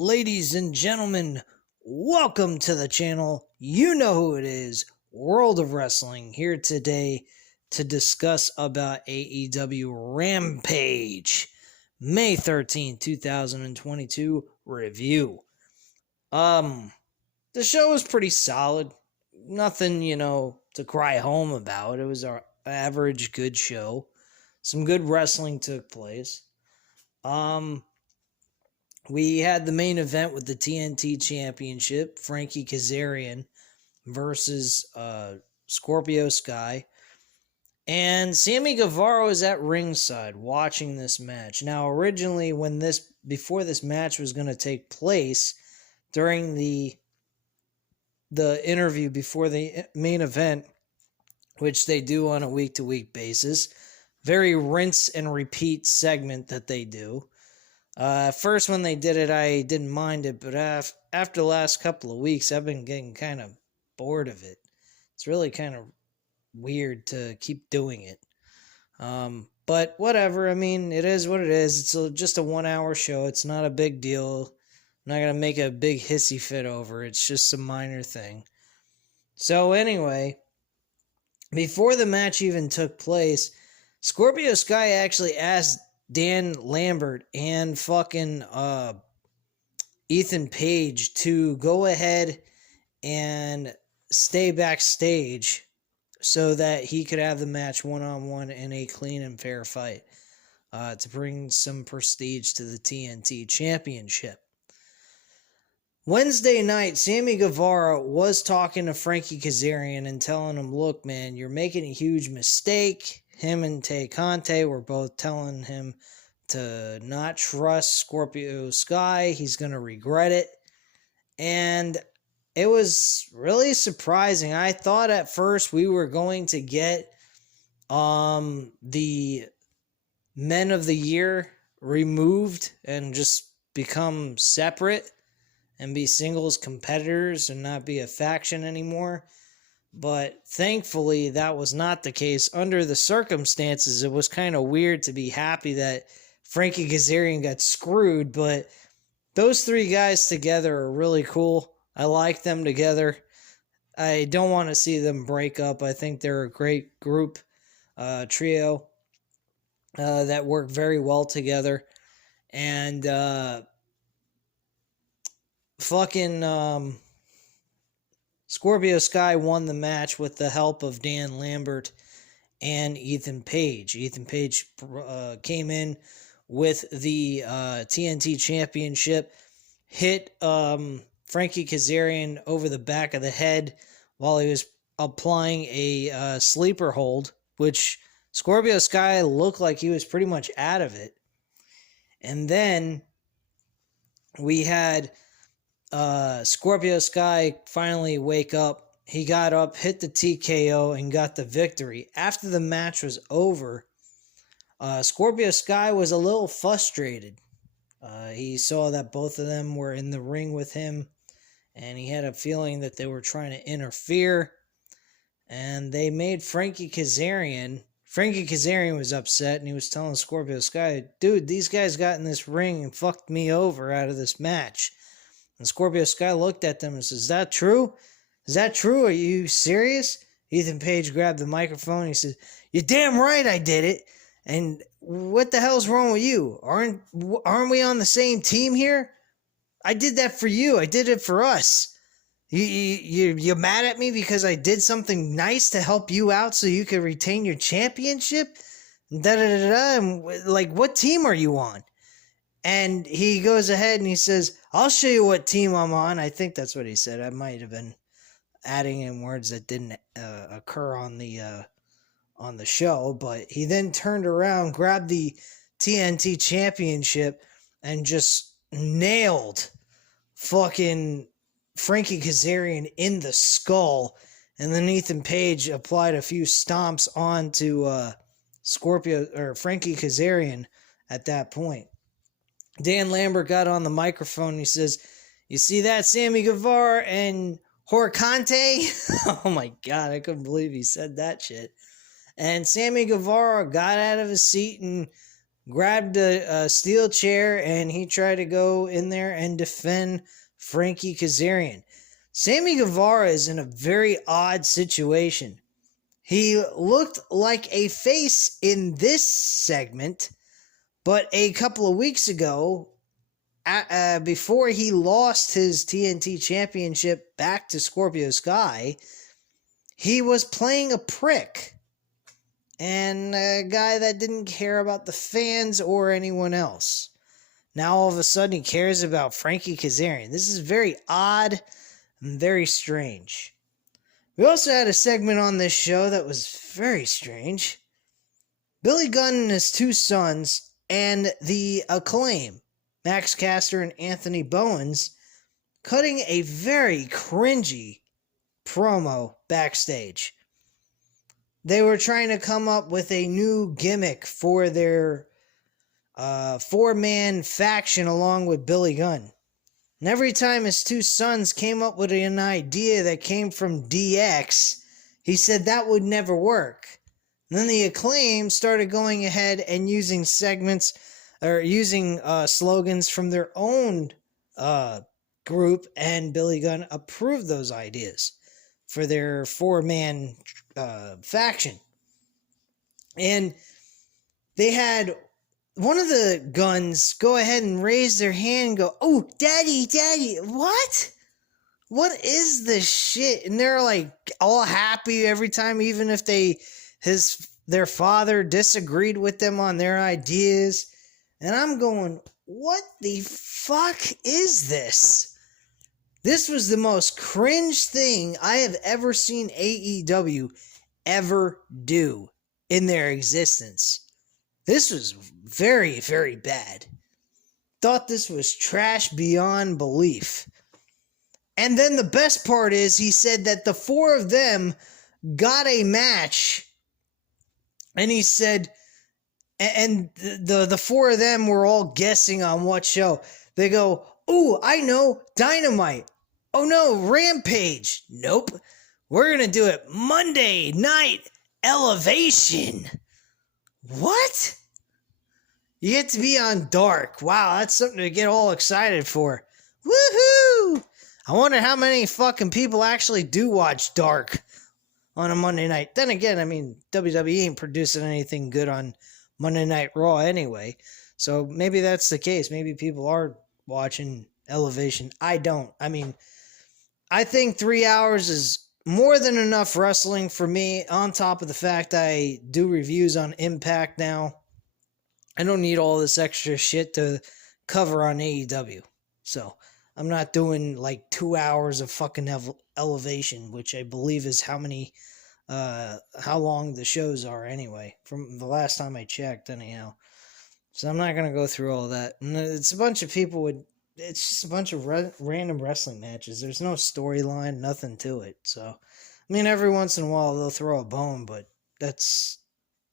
Ladies and gentlemen, welcome to the channel. You know who it is, World of Wrestling, here today to discuss about AEW Rampage, May 13, 2022 review. The show was pretty solid. Nothing, to cry home about. It was our average good show. Some good wrestling took place. We had the main event with the TNT Championship, Frankie Kazarian versus Scorpio Sky. And Sammy Guevara was at ringside watching this match. Now, originally, before this match was going to take place, during the interview before the main event, which they do on a week-to-week basis, very rinse and repeat segment that they do. First, when they did it, I didn't mind it, but after the last couple of weeks, I've been getting kind of bored of it. It's really kind of weird to keep doing it. But whatever, I mean, it is what it is. It's just a 1 hour show. It's not a big deal. I'm not going to make a big hissy fit over it. It's just a minor thing. So anyway, before the match even took place, Scorpio Sky actually asked Dan Lambert and fucking Ethan Page to go ahead and stay backstage so that he could have the match one-on-one in a clean and fair fight to bring some prestige to the TNT Championship. Wednesday night, Sammy Guevara was talking to Frankie Kazarian and telling him, look, man, you're making a huge mistake. Him and Tay Conte were both telling him to not trust Scorpio Sky. He's going to regret it. And it was really surprising. I thought at first we were going to get the Men of the Year removed and just become separate and be singles competitors and not be a faction anymore. But thankfully, that was not the case. Under the circumstances, it was kind of weird to be happy that Frankie Kazarian got screwed, but those three guys together are really cool. I like them together. I don't want to see them break up. I think they're a great group, trio, that work very well together. And Scorpio Sky won the match with the help of Dan Lambert and Ethan Page. Ethan Page came in with the TNT Championship, hit Frankie Kazarian over the back of the head while he was applying a sleeper hold, which Scorpio Sky looked like he was pretty much out of it. And then we had Scorpio Sky finally wake up. He got up, hit the TKO, and got the victory. After the match was over, Scorpio Sky was a little frustrated. He saw that both of them were in the ring with him, and he had a feeling that they were trying to interfere. And they made Frankie Kazarian was upset, and he was telling Scorpio Sky, dude, these guys got in this ring and fucked me over out of this match. And Scorpio Sky looked at them and says, is that true? Is that true? Are you serious? Ethan Page grabbed the microphone and he says, you're damn right I did it. And what the hell's wrong with you? Aren't we on the same team here? I did that for you. I did it for us. You're mad at me because I did something nice to help you out so you could retain your championship? And like, what team are you on? And he goes ahead and he says, I'll show you what team I'm on. I think that's what he said. I might have been adding in words that didn't occur on the show. But he then turned around, grabbed the TNT Championship, and just nailed fucking Frankie Kazarian in the skull. And then Ethan Page applied a few stomps onto Frankie Kazarian at that point. Dan Lambert got on the microphone and he says, you see that, Sammy Guevara and Horcante? Oh my God, I couldn't believe he said that shit. And Sammy Guevara got out of his seat and grabbed a steel chair, and he tried to go in there and defend Frankie Kazarian. Sammy Guevara is in a very odd situation. He looked like a face in this segment, but a couple of weeks ago, before he lost his TNT championship back to Scorpio Sky, he was playing a prick and a guy that didn't care about the fans or anyone else. Now all of a sudden he cares about Frankie Kazarian. This is very odd and very strange. We also had a segment on this show that was very strange. Billy Gunn and his two sons and the Acclaim, Max Caster and Anthony Bowens, cutting a very cringy promo backstage. They were trying to come up with a new gimmick for their four-man faction along with Billy Gunn. And every time his two sons came up with an idea that came from DX, he said that would never work. And then the Acclaim started going ahead and using segments or using slogans from their own group, and Billy Gunn approved those ideas for their four-man faction. And they had one of the Guns go ahead and raise their hand and go, "Oh, daddy, what? What is this shit?" And they're like all happy every time, even if their father disagreed with them on their ideas. And I'm going, what the fuck is this? This was the most cringe thing I have ever seen AEW ever do in their existence. This was very, very bad. Thought this was trash beyond belief. And then the best part is he said that the four of them got a match. And he said, and the four of them were all guessing on what show. They go, "Ooh, I know, Dynamite. Oh no, Rampage. Nope. We're going to do it Monday Night Elevation." What? You get to be on Dark. Wow, that's something to get all excited for. Woohoo! I wonder how many fucking people actually do watch Dark on a Monday night. Then again, I mean, WWE ain't producing anything good on Monday Night Raw anyway. So maybe that's the case. Maybe people are watching Elevation. I don't. I mean, I think 3 hours is more than enough wrestling for me, on top of the fact I do reviews on Impact now. I don't need all this extra shit to cover on AEW. So I'm not doing like 2 hours of fucking Elevation, which I believe is how long the shows are anyway, from the last time I checked anyhow. So I'm not going to go through all that. And it's a bunch of people it's just a bunch of random wrestling matches. There's no storyline, nothing to it. So, I mean, every once in a while they'll throw a bone, but that's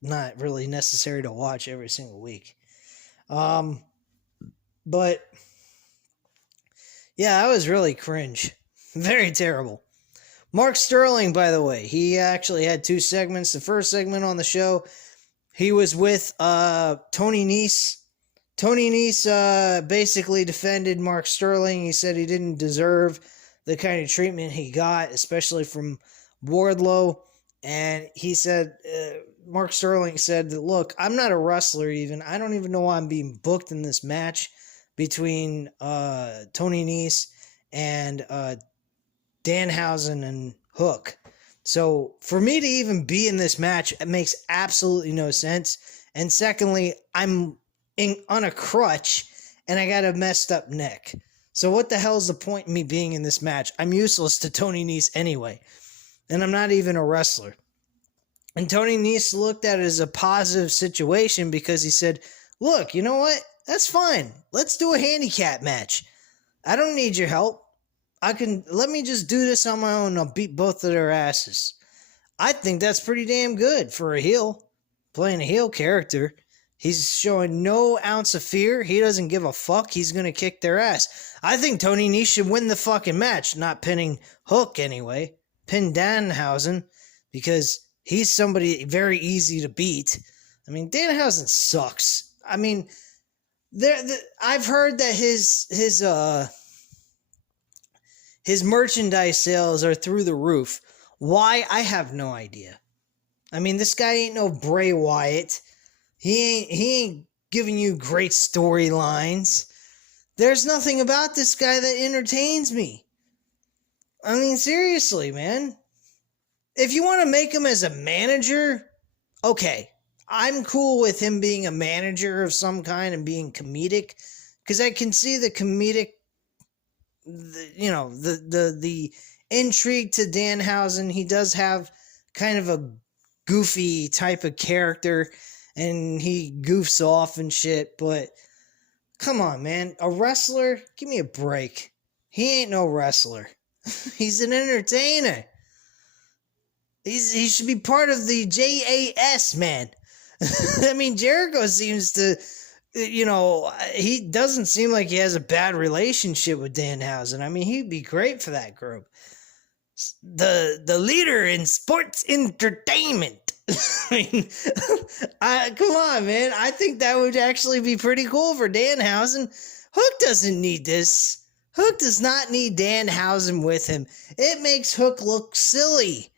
not really necessary to watch every single week. But yeah, that was really cringe. Very terrible. Mark Sterling, by the way, he actually had two segments. The first segment on the show, he was with Tony Nese. Tony Nese basically defended Mark Sterling. He said he didn't deserve the kind of treatment he got, especially from Wardlow. And he said, Mark Sterling said that, "Look, I'm not a wrestler even. I don't even know why I'm being booked in this match between Tony Nese and Danhausen and Hook. So for me to even be in this match, it makes absolutely no sense. And secondly, I'm on a crutch and I got a messed up neck. So what the hell is the point in me being in this match? I'm useless to Tony Nese anyway. And I'm not even a wrestler." And Tony Nese looked at it as a positive situation because he said, "Look, you know what? That's fine. Let's do a handicap match. I don't need your help. Let me just do this on my own. I'll beat both of their asses." I think that's pretty damn good for a heel, playing a heel character. He's showing no ounce of fear. He doesn't give a fuck. He's going to kick their ass. I think Tony Nese should win the fucking match, not pinning Hook anyway. Pin Danhausen, because he's somebody very easy to beat. I mean, Danhausen sucks. I mean, I've heard that his merchandise sales are through the roof. Why? I have no idea. I mean, this guy ain't no Bray Wyatt. He ain't giving you great storylines. There's nothing about this guy that entertains me. I mean, seriously, man. If you want to make him as a manager, okay. I'm cool with him being a manager of some kind and being comedic, because I can see the comedic, the intrigue to Danhausen. He does have kind of a goofy type of character, and he goofs off and shit, but come on, man. A wrestler? Give me a break. He ain't no wrestler. He's an entertainer. He should be part of the JAS, man. I mean, Jericho seems to, he doesn't seem like he has a bad relationship with Danhausen. I mean, he'd be great for that group. The leader in sports entertainment. I mean, come on, man. I think that would actually be pretty cool for Danhausen. Hook doesn't need this. Hook does not need Danhausen with him. It makes Hook look silly.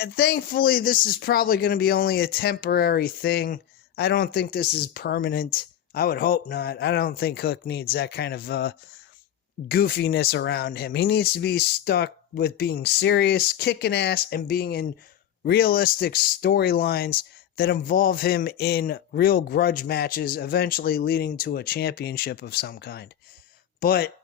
And thankfully, this is probably going to be only a temporary thing. I don't think this is permanent. I would hope not. I don't think Hook needs that kind of goofiness around him. He needs to be stuck with being serious, kicking ass, and being in realistic storylines that involve him in real grudge matches, eventually leading to a championship of some kind. But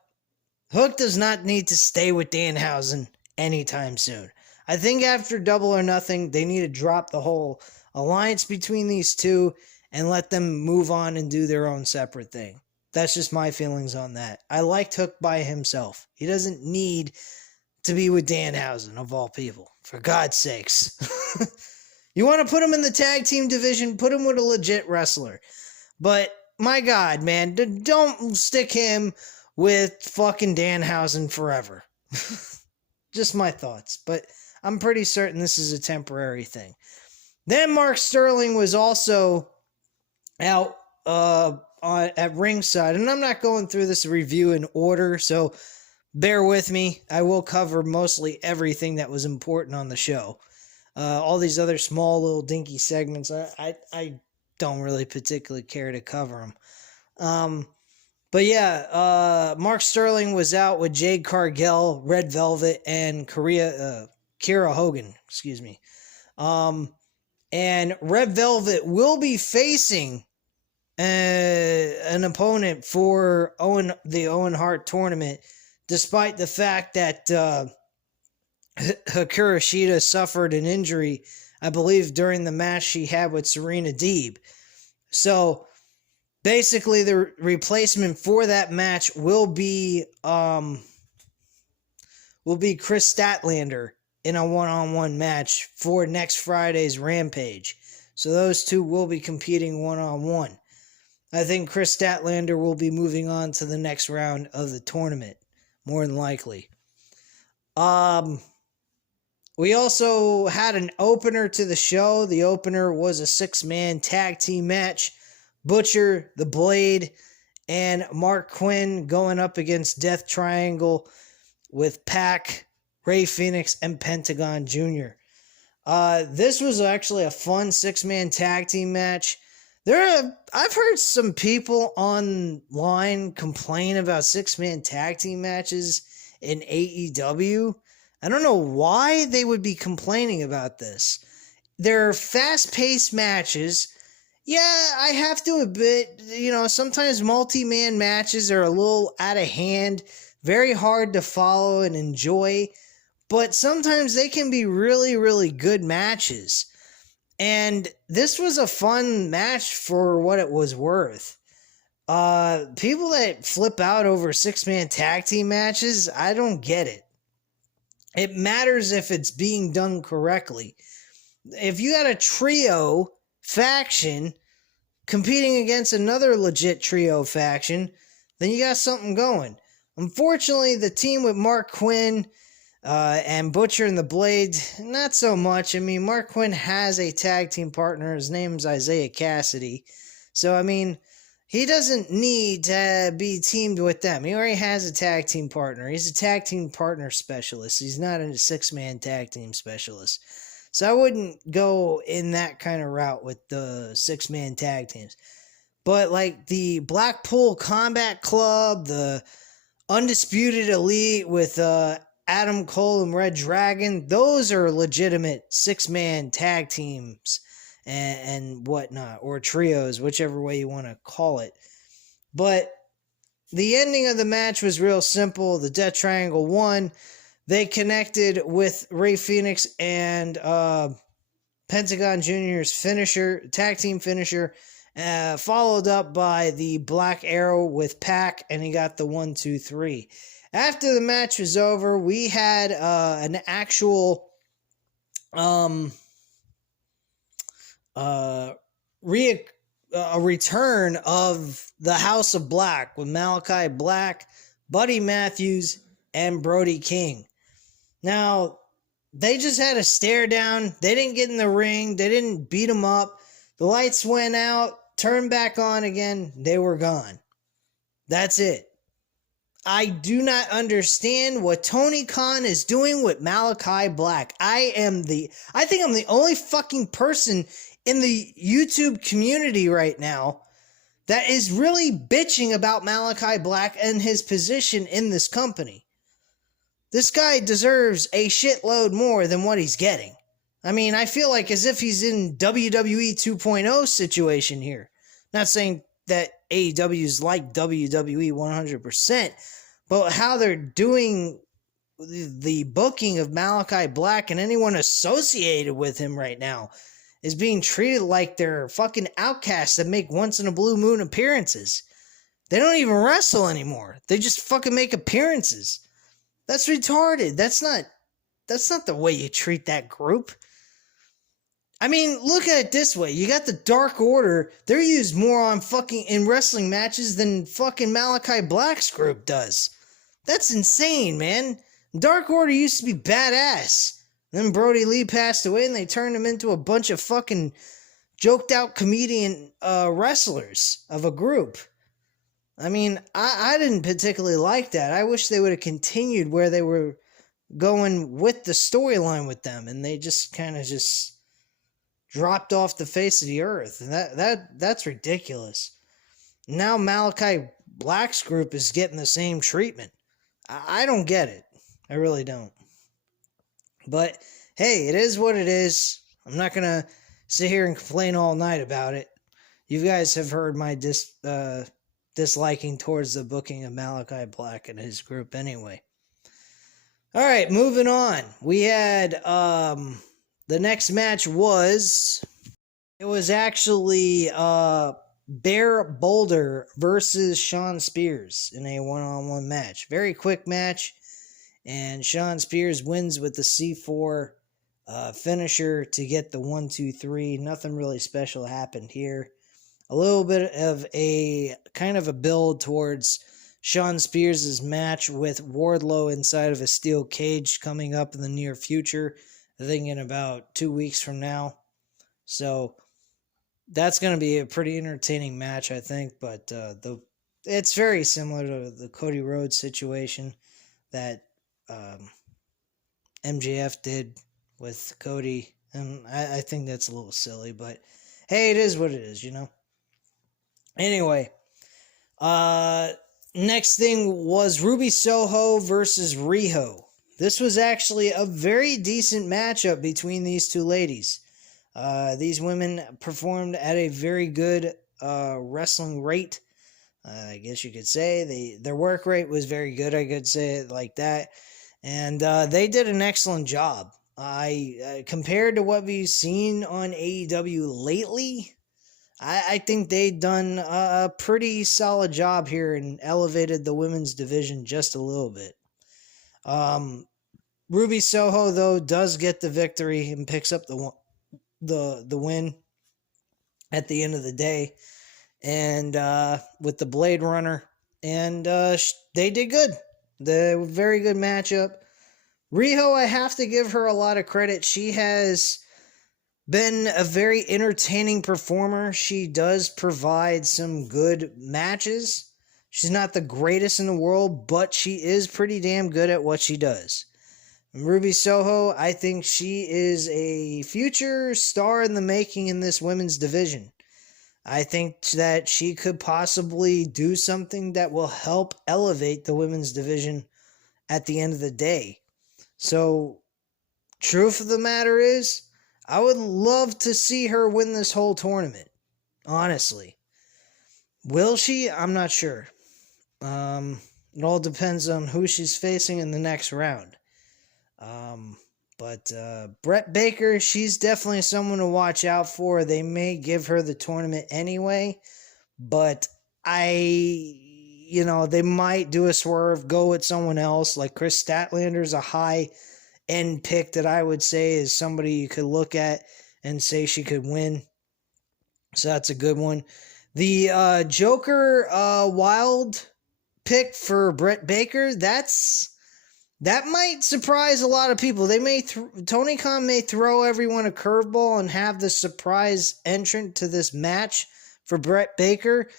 Hook does not need to stay with Danhausen anytime soon. I think after Double or Nothing, they need to drop the whole alliance between these two and let them move on and do their own separate thing. That's just my feelings on that. I liked Hook by himself. He doesn't need to be with Danhausen, of all people. For God's sakes. You want to put him in the tag team division, put him with a legit wrestler. But, my God, man, don't stick him with fucking Danhausen forever. Just my thoughts. But I'm pretty certain this is a temporary thing. Then Mark Sterling was also out at ringside. And I'm not going through this review in order, so bear with me. I will cover mostly everything that was important on the show. All these other small little dinky segments, I don't really particularly care to cover them. But yeah, Mark Sterling was out with Jade Cargill, Red Velvet, and Kiera Hogan, excuse me. And Red Velvet will be facing an opponent for the Owen Hart tournament, despite the fact that Hikaru Shida suffered an injury, I believe, during the match she had with Serena Deeb. So basically, the replacement for that match will be Chris Statlander in a one-on-one match for next Friday's Rampage. So those two will be competing one-on-one. I think Chris Statlander will be moving on to the next round of the tournament, more than likely. We also had an opener to the show. The opener was a 6-man tag team match. Butcher, The Blade, and Mark Quinn going up against Death Triangle with Pac, Rey Fenix, and Pentagon Jr. This was actually a fun 6-man tag team match. I've heard some people online complain about 6-man tag team matches in AEW. I don't know why they would be complaining about this. They're fast-paced matches. Yeah, I have to admit, sometimes multi-man matches are a little out of hand, very hard to follow and enjoy, but sometimes they can be really, really good matches. And this was a fun match for what it was worth. People that flip out over 6-man tag team matches, I don't get it. It matters if it's being done correctly. If you got a trio faction competing against another legit trio faction, then you got something going. Unfortunately, the team with Mark Quinn and Butcher and the Blade, not so much. I mean, Mark Quinn has a tag team partner. His name's Isaiah Cassidy. So, I mean, he doesn't need to be teamed with them. He already has a tag team partner. He's a tag team partner specialist. He's not a six-man tag team specialist. So I wouldn't go in that kind of route with the six-man tag teams. But like the Blackpool Combat Club, the Undisputed Elite with Adam Cole and Red Dragon, those are legitimate six-man tag teams and whatnot, or trios, whichever way you want to call it. But the ending of the match was real simple. The Death Triangle won. They connected with Rey Fenix and Pentagon Jr.'s finisher, tag team finisher, followed up by the Black Arrow with Pac, and he got the 1-2-3. After the match was over, we had an actual a return of the House of Black with Malachi Black, Buddy Matthews, and Brody King. Now, they just had a stare down. They didn't get in the ring. They didn't beat them up. The lights went out, turned back on again. They were gone. That's it. I do not understand what Tony Khan is doing with Malachi Black. I think I'm the only fucking person in the YouTube community right now that is really bitching about Malachi Black and his position in this company. This guy deserves a shitload more than what he's getting. I mean, I feel like as if he's in WWE 2.0 situation here. Not saying that AEW is like WWE 100%, but how they're doing the booking of Malachi Black and anyone associated with him right now is being treated like they're fucking outcasts that make once in a blue moon appearances. They don't even wrestle anymore. They just fucking make appearances. That's retarded. That's not the way you treat that group. I mean, look at it this way. You got the Dark Order. They're used more on fucking in wrestling matches than fucking Malachi Black's group does. That's insane, man. Dark Order used to be badass. Then Brody Lee passed away and they turned him into a bunch of fucking joked out comedian wrestlers of a group. I mean, I didn't particularly like that. I wish they would have continued where they were going with the storyline with them, and they just kind of just dropped off the face of the earth. And that's ridiculous. Now Malachi Black's group is getting the same treatment. I don't get it. I really don't. But hey, it is what it is. I'm not gonna sit here and complain all night about it. You guys have heard my disliking towards the booking of Malachi Black and his group anyway. Alright, moving on. We had the next match was actually Bear Boulder versus Shawn Spears in a one-on-one match. Very quick match, and Shawn Spears wins with the C4 finisher to get the 1-2-3. Nothing really special happened here. A little bit of a kind of a build towards Shawn Spears' match with Wardlow inside of a steel cage coming up in the near future. I think in about 2 weeks from now. So that's going to be a pretty entertaining match, I think. But it's very similar to the Cody Rhodes situation that MJF did with Cody. And I think that's a little silly. But hey, it is what it is, you know. Anyway, next thing was Ruby Soho versus Riho. This was actually a very decent matchup between these two ladies. These women performed at a very good wrestling rate. I guess you could say their work rate was very good. I could say it like that, and they did an excellent job. Compared to what we've seen on AEW lately, I think they've done a pretty solid job here and elevated the women's division just a little bit. Ruby Soho, though, does get the victory and picks up the win at the end of the day, and with the Blade Runner, and they did good. The very good matchup. Riho, I have to give her a lot of credit. She has been a very entertaining performer. She does provide some good matches. She's not the greatest in the world, but she is pretty damn good at what she does. Ruby Soho, I think she is a future star in the making in this women's division. I think that she could possibly do something that will help elevate the women's division at the end of the day. So, truth of the matter is, I would love to see her win this whole tournament. Honestly. Will she? I'm not sure. It all depends on who she's facing in the next round. But Britt Baker, she's definitely someone to watch out for. They may give her the tournament anyway, but they might do a swerve, go with someone else. Like Chris Statlander's a high-end pick that I would say is somebody you could look at and say she could win. So that's a good one. The Joker Wild pick for Britt Baker, that might surprise a lot of people. They may Tony Khan may throw everyone a curveball and have the surprise entrant to this match for Britt Baker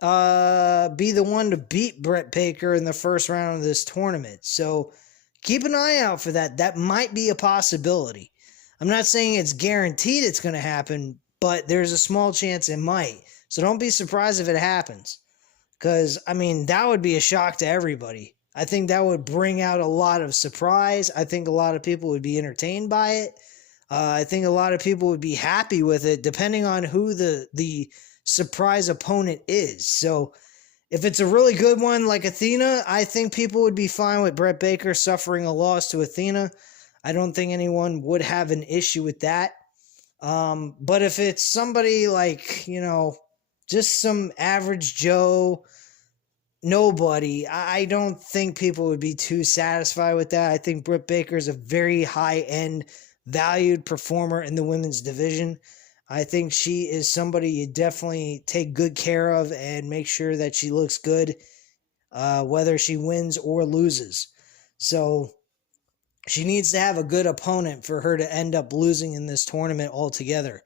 be the one to beat Britt Baker in the first round of this tournament. So keep an eye out for that. That might be a possibility. I'm not saying it's guaranteed it's going to happen, but there's a small chance it might. So don't be surprised if it happens. Because, that would be a shock to everybody. I think that would bring out a lot of surprise. I think a lot of people would be entertained by it. I think a lot of people would be happy with it, depending on who the surprise opponent is. So if it's a really good one like Athena, I think people would be fine with Britt Baker suffering a loss to Athena. I don't think anyone would have an issue with that. But if it's somebody like, just some average Joe, nobody, I don't think people would be too satisfied with that. I think Britt Baker is a very high-end, valued performer in the women's division. I think she is somebody you definitely take good care of and make sure that she looks good, whether she wins or loses. So she needs to have a good opponent for her to end up losing in this tournament altogether.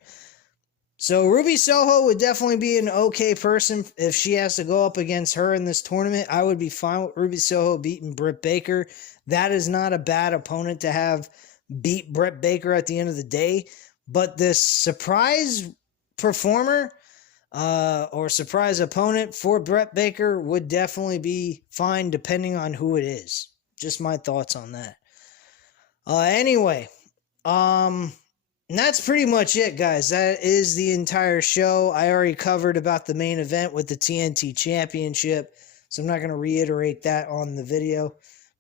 So Ruby Soho would definitely be an okay person if she has to go up against her in this tournament. I would be fine with Ruby Soho beating Britt Baker. That is not a bad opponent to have beat Britt Baker at the end of the day. But this surprise performer or surprise opponent for Britt Baker would definitely be fine depending on who it is. Just my thoughts on that. Anyway, and that's pretty much it, guys. That is the entire show. I already covered about the main event with the TNT Championship, so I'm not going to reiterate that on the video.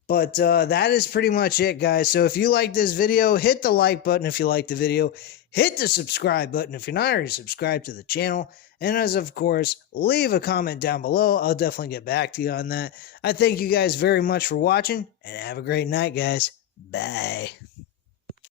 But that is pretty much it, guys. So if you like this video, hit the like button if you like the video. Hit the subscribe button if you're not already subscribed to the channel. And as of course, leave a comment down below. I'll definitely get back to you on that. I thank you guys very much for watching, and have a great night, guys. Bye.